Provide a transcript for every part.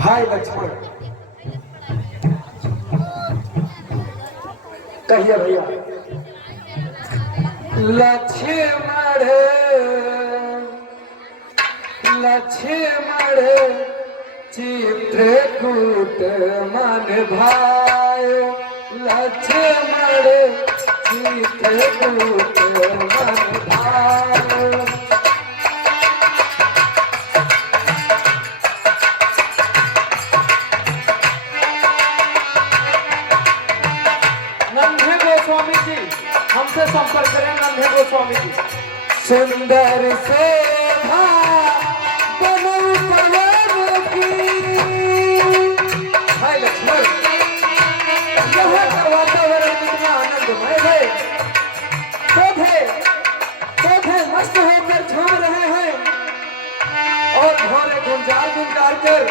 भाई लक्ष्मण, कहिए भैया। लक्ष्मण लक्ष्मण चित्रकूट मन भाई, लक्ष्मण चित्रकूट मन भाई। नन्हे गोस्वामी जी हमसे संपर्क करें। नन्हे गोस्वामी जी सुंदर से भाई लक्ष्मण, यहाँ का वातावरण कितना आनंदमय है। पौधे मस्त होकर झूम रहे हैं और भौरे गुंजार गुंजार कर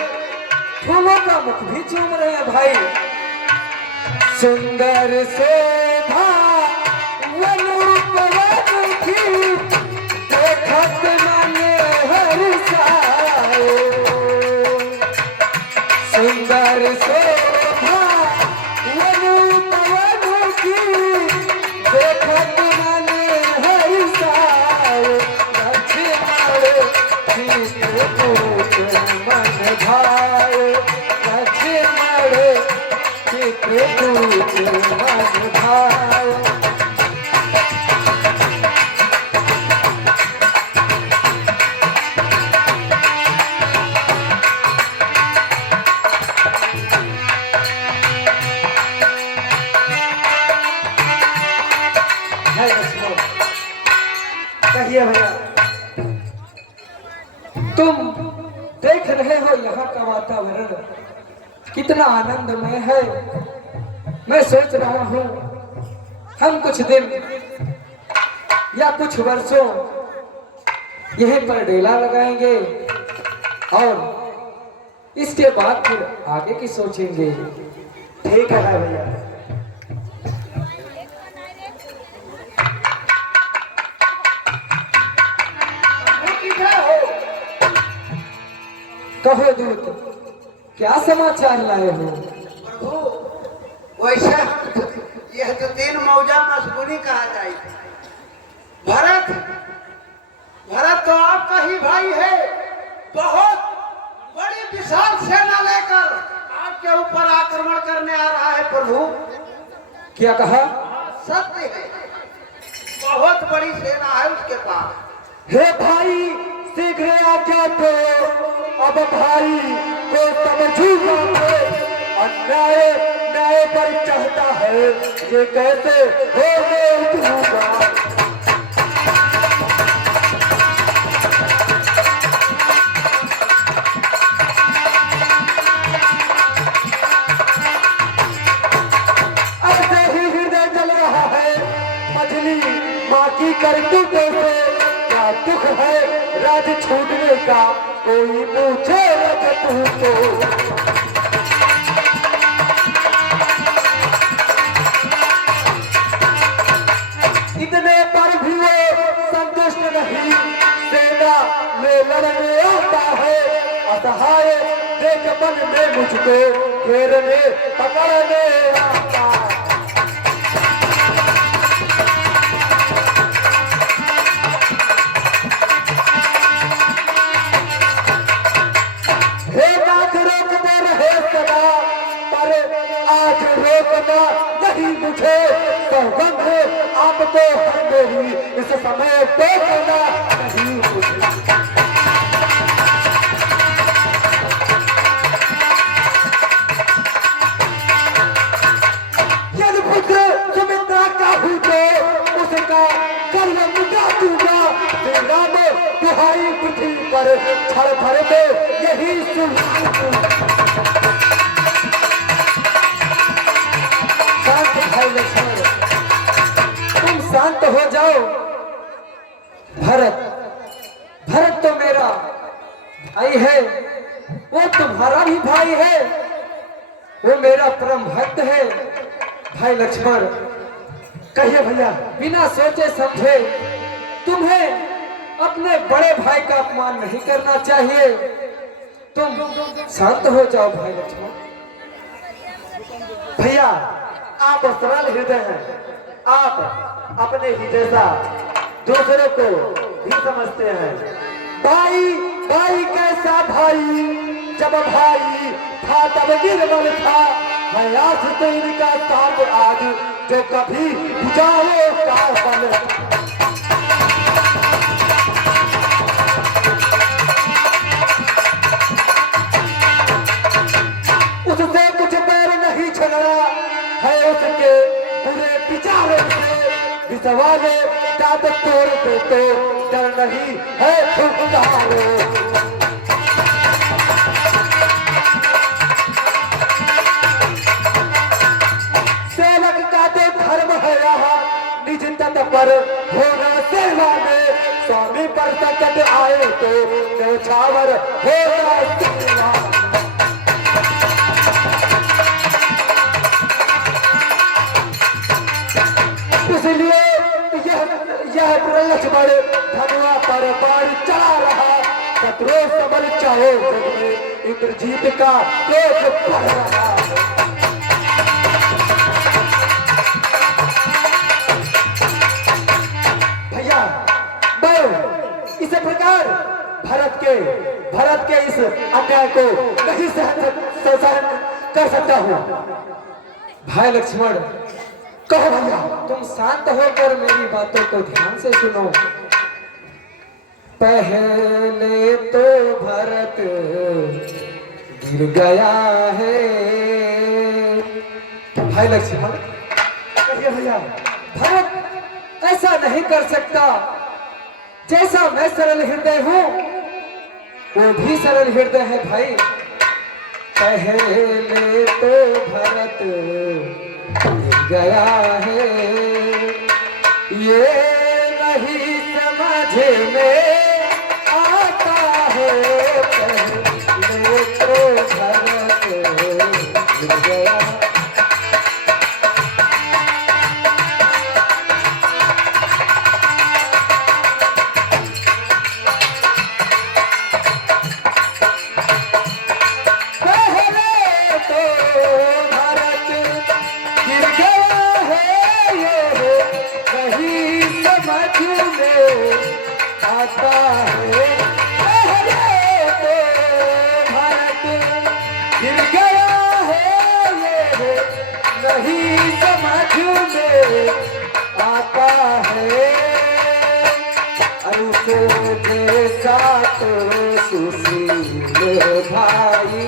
फूलों का मुख भी चूम रहे हैं। भाई सुंदर से सुंदर शोभा वनु की देखत मन हरिसाए, लक्ष्मण चित्रकूट मन भाए, लक्ष्मण चित्रकूट मन भाए। कहिए भैया, तुम देख रहे हो यहाँ का वातावरण कितना आनंदमय है। मैं सोच रहा हूँ हम कुछ दिन या कुछ वर्षों यहीं पर डेरा लगाएंगे और इसके बाद फिर आगे की सोचेंगे। ठीक है भैया। कहो दूत, क्या समाचार लाए हो? वैसा यह तो तीन मौजा मशगूली कहा जाए। भरत भरत तो आपका ही भाई है। बहुत बड़ी विशाल सेना लेकर आपके ऊपर आक्रमण करने आ रहा है प्रभु। क्या कहा? सत्य है, बहुत बड़ी सेना है उसके पास। हे भाई, शीघ्र आज्ञा दो। अब भाई को समझूंगा, अन्याय न्याय पर चाहता है, ये कैसे होने दूंगा। ऐसे ही हृदय जल रहा है मछली माँ की करतूतों से। क्या दुख है राज छूटने का, कोई पूछे तुमको। इतने पर भी वो संतुष्ट नहीं, सेना में लड़ने आता है। असहाय देख मन में मुझको घेरने पकड़ने आता। आज रोकना नहीं मुझे, सौगंध है आपको हर मेरी, इस समय टोकना नहीं मुझे। यदि पुत्र सुमित्रा का हूँ तो उसका गर्व मिटा दूंगा। सेना में दुहाई पृथ्वी पर छड़ भर दे यही सुन। तुम शांत हो जाओ। भरत तो मेरा भाई है, वो तुम्हारा भी भाई है, वो मेरा परम भक्त है। भाई लक्ष्मण, कहिए भैया। बिना सोचे समझे तुम्हें अपने बड़े भाई का अपमान नहीं करना चाहिए। तुम शांत हो जाओ भाई लक्ष्मण। भैया आप सरल हृदय हैं, आप अपने ही जैसा दूसरों को भी समझते हैं। भाई भाई कैसा भाई, जब भाई था तब निर्मल था, मैं आज तो इनका साथ आज जो कभी बुझाओ का बल। उससे कुछ पैर नहीं छलड़ा है, उसके बुरे विचारों से विसवाले दांत तोड़ देते, डर नहीं है फुटकारो। सेवक का तो धर्म है यहाँ निज तट पर होना सेवा में, स्वामी पर संकट आए तो न्यौछावर होना सेवा। इसलिए यह लक्ष्मण धनुआ पर बाण चला रहा, शत्रु सबल चाहे जग में इंद्रजीत का तेज बढ़ रहा। भैया मैं इस प्रकार भरत के इस अन्याय को नहीं सहन कर सकता हूँ। भाई लक्ष्मण, कहो भैया। तुम शांत होकर मेरी बातों को ध्यान से सुनो। पहले तो भरत गिर गया है। भाई लक्ष्मण, कहिए भैया। भरत ऐसा नहीं कर सकता। जैसा मैं सरल हृदय हूँ वो भी सरल हृदय है भाई। पहले तो भरत गिर गया है, ये नहीं समझ में आता है। पहले तो भरत गिर गया। आता है पहले तो भारत गिर गया है, ये नहीं समझ में आता है। अरुसे जैसा तो सुशील भाई।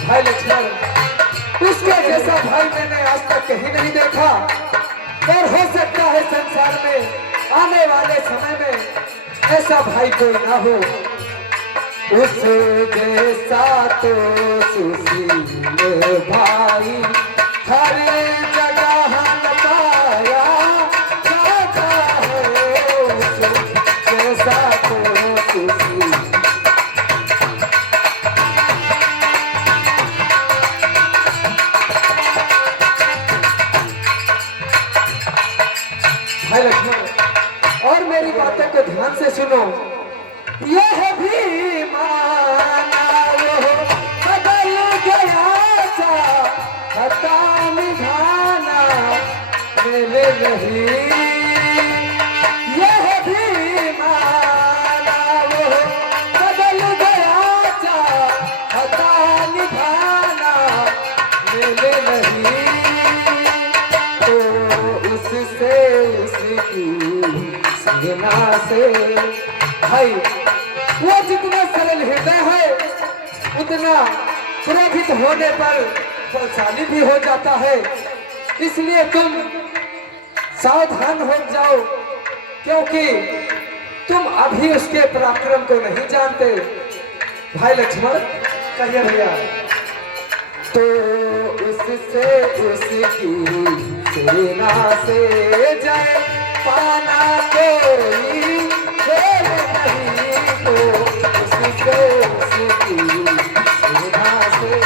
भाई लक्ष्मण, उसके जैसा भाई मैंने आज तक कहीं नहीं देखा, और हो सकता है संसार में आने वाले समय में ऐसा भाई कोई ना हो। उस जैसा तो सुशील भाई हर जगह न पाया जाता है। उस जैसा तो सुशील। भाई लक्ष्मण, और मेरी बातें को ध्यान से सुनो। यह भी माना वो बदल गया था, हता निभाना मिले नहीं। यह भी माना वो बदल गया था, हता निभाना मिले नहीं। तो उससे सेना से भाई, वो जितना सरल हृदय है उतना क्रोधित होने पर बलशाली भी हो जाता है। इसलिए तुम सावधान हो जाओ, क्योंकि तुम अभी उसके पराक्रम को नहीं जानते। भाई लक्ष्मण, कहिए भैया। तो उससे उसकी सेना से जय पाना कोई खेल नहीं। तो उससे उसकी सेना से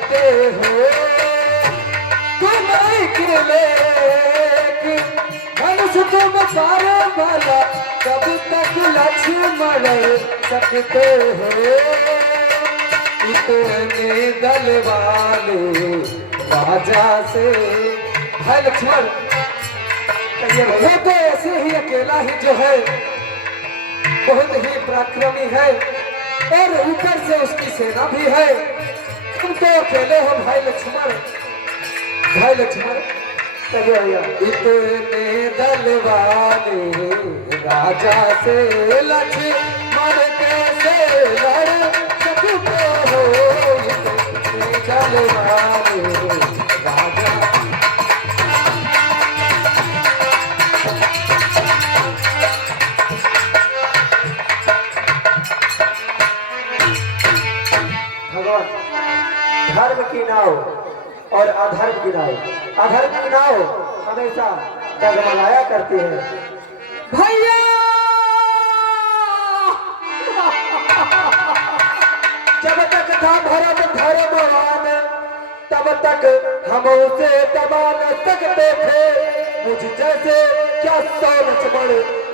सकते हो तुम अकेले धनुष तुम पार वाला कब तक लक्ष्मण सकते हो इतने दल वाले राजा से है लक्ष्मण वो तो ऐसे ही अकेला ही जो है बहुत ही पराक्रमी है और ऊपर से उसकी सेना भी है तुम तो अकेले हो भाई लक्ष्मण इतने दल वाले राजा से लक्ष्मण कैसे लड़ सकते हो इतने दल वाले राजा भगवान धर्म की नाव और अधर्म की नाव, अधर्म की नाव हमेशा डगमगाया करती है। भैया जब तक था भरत धर्मवान तब तक हम उसे दबा न सकते थे मुझ जैसे क्या 100 लक्ष्मण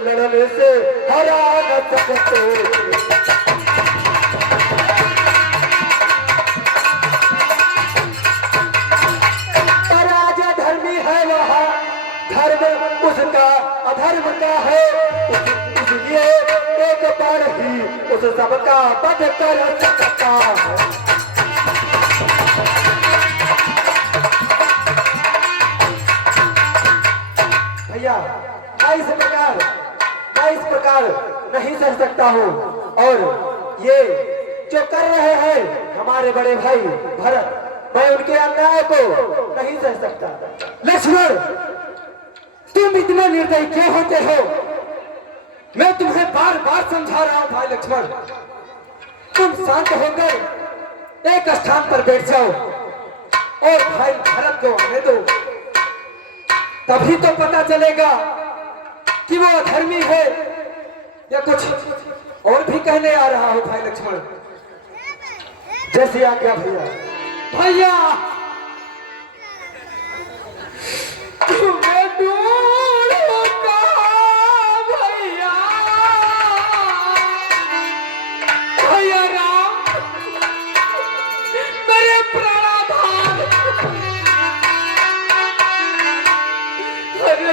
लड़ने से हरा न सकते थे। उसका अधर्म का है इसलिए एक बार ही उस सबका वध कर सकता है। भैया मैं इस प्रकार नहीं सह सकता हूँ और ये जो कर रहे हैं हमारे बड़े भाई भरत मैं उनके अन्याय को नहीं सह सकता। लक्ष्मण तुम इतने निर्दयी क्यों होते हो मैं तुम्हें बार बार समझा रहा हूं भाई लक्ष्मण तुम शांत होकर एक स्थान पर बैठ जाओ और भाई भरत को आने दो तभी तो पता चलेगा कि वो अधर्मी है या कुछ और भी कहने आ रहा हो भाई लक्ष्मण। जैसी आज्ञा भैया। भैया तुम्हें ढूंढूं कहाँ भैया भैया राम मेरे प्राणाधार अरे